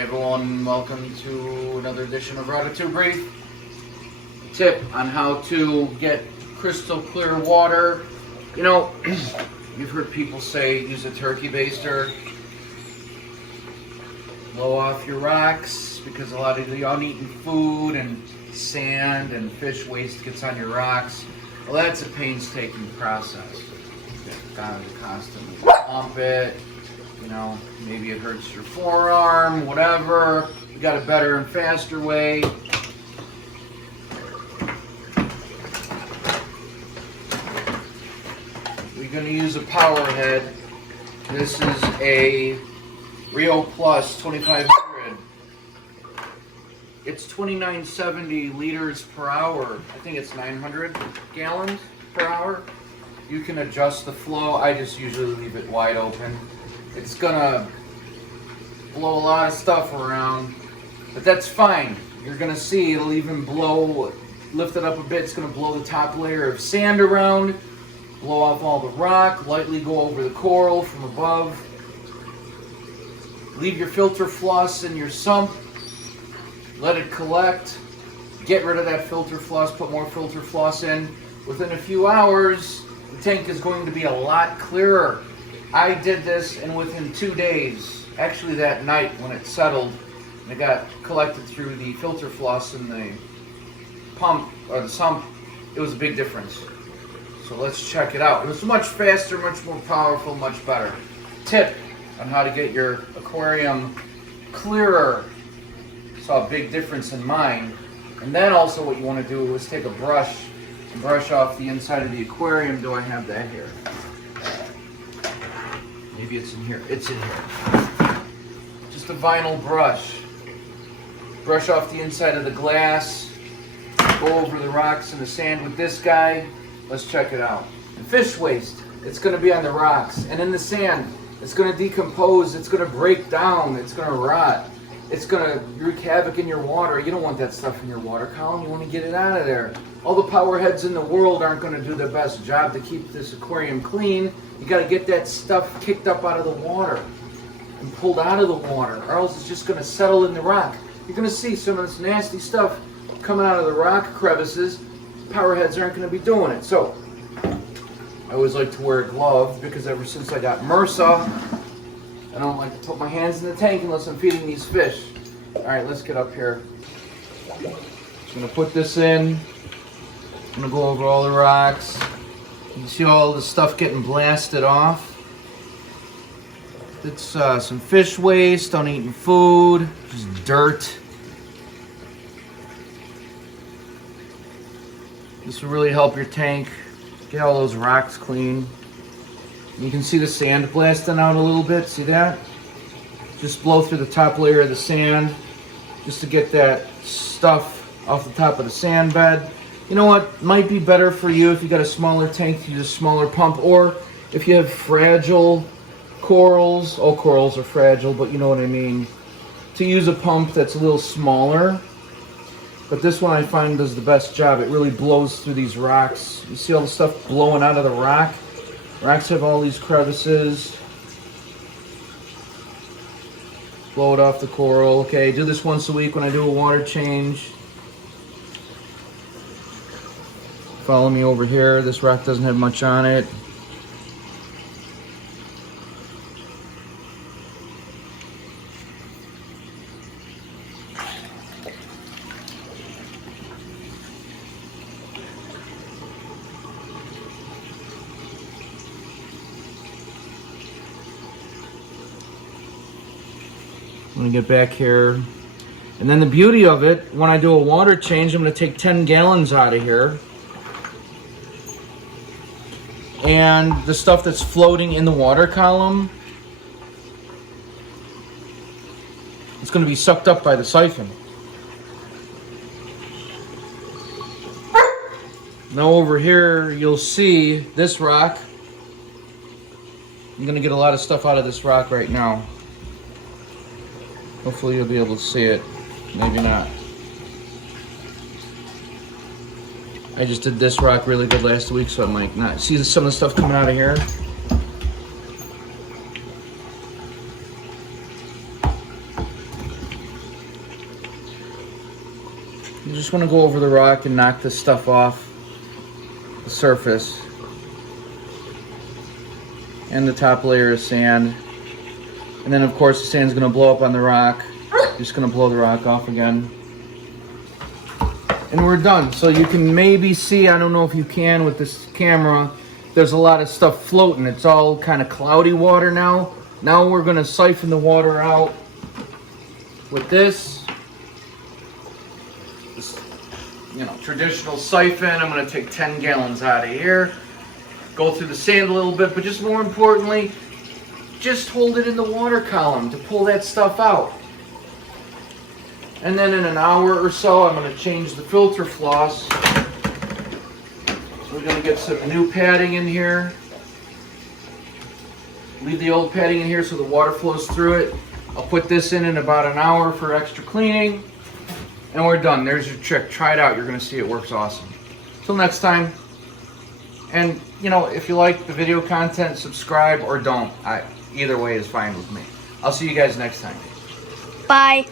Hey everyone, welcome to another edition of REEF. REEF. Tip on how to get crystal clear water. You know, you've heard people say use a turkey baster. Blow off your rocks because a lot of the uneaten food and sand and fish waste gets on your rocks. Well, that's a painstaking process. You've got to constantly pump it. You know, maybe it hurts your forearm, whatever. You got a better and faster way. We're going to use a power head. This is a Rio Plus 2500. It's 2970 liters per hour. I think it's 900 gallons per hour. You can adjust the flow. I just usually leave it wide open. It's gonna blow a lot of stuff around, but that's fine. You're gonna see it'll even blow, lift it up a bit. It's gonna blow the top layer of sand around, blow off all the rock, lightly go over the coral from above. Leave your filter floss in your sump, let it collect, get rid of that filter floss, put more filter floss in. Within a few hours, the tank is going to be a lot clearer. I did this, and within 2 days, actually that night when it settled, and it got collected through the filter floss in the pump, or the sump, it was a big difference. So let's check it out. It was much faster, much more powerful, much better. Tip on how to get your aquarium clearer. Saw a big difference in mine. And then also what you want to do is take a brush and brush off the inside of the aquarium. Do I have that here? Maybe it's in here. It's in here. Just a vinyl brush. Brush off the inside of the glass. Go over the rocks and the sand with this guy. Let's check it out. And fish waste. It's going to be on the rocks and in the sand. It's going to decompose. It's going to break down. It's going to rot. It's going to wreak havoc in your water. You don't want that stuff in your water column. You want to get it out of there. All the power heads in the world aren't going to do their best job to keep this aquarium clean. You got to get that stuff kicked up out of the water and pulled out of the water, or else it's just going to settle in the rock. You're going to see some of this nasty stuff coming out of the rock crevices. Power heads aren't going to be doing it. So I always like to wear gloves because ever since I got MRSA, I don't like to put my hands in the tank unless I'm feeding these fish. All right, let's get up here. Just going to put this in. I'm going to go over all the rocks. You can see all the stuff getting blasted off. It's some fish waste, uneaten food, just dirt. This will really help your tank get all those rocks clean. You can see the sand blasting out a little bit. See that? Just blow through the top layer of the sand just to get that stuff off the top of the sand bed. You know what? Might be better for you if you got a smaller tank to use a smaller pump, or if you have fragile corals. All corals are fragile, but you know what I mean. To use a pump that's a little smaller. But this one I find does the best job. It really blows through these rocks. You see all the stuff blowing out of the rock? Rocks have all these crevices. Blow it off the coral. Okay, do this once a week when I do a water change. Follow me over here. This rock doesn't have much on it. I'm going to get back here. And then the beauty of it, when I do a water change, I'm going to take 10 gallons out of here. And the stuff that's floating in the water column, it's going to be sucked up by the siphon. Now over here, you'll see this rock. I'm going to get a lot of stuff out of this rock right now. Hopefully you'll be able to see it. Maybe not. I just did this rock really good last week, so I might not. See some of the stuff coming out of here? You just want to go over the rock and knock this stuff off the surface and the top layer of sand. And then of course the sand's going to blow up on the rock. Just going to blow the rock off again. And we're done. So you can maybe see, I don't know if you can with this camera, there's a lot of stuff floating. It's all kind of cloudy water now. Now we're going to siphon the water out with this, traditional siphon. I'm going to take 10 gallons out of here, go through the sand a little bit, but just more importantly, just hold it in the water column to pull that stuff out. And then in an hour or so, I'm going to change the filter floss. We're going to get some new padding in here. Leave the old padding in here so the water flows through it. I'll put this in about an hour for extra cleaning. And we're done. There's your trick. Try it out. You're going to see it works awesome. Till next time. And, if you like the video content, subscribe or don't. Either way is fine with me. I'll see you guys next time. Bye.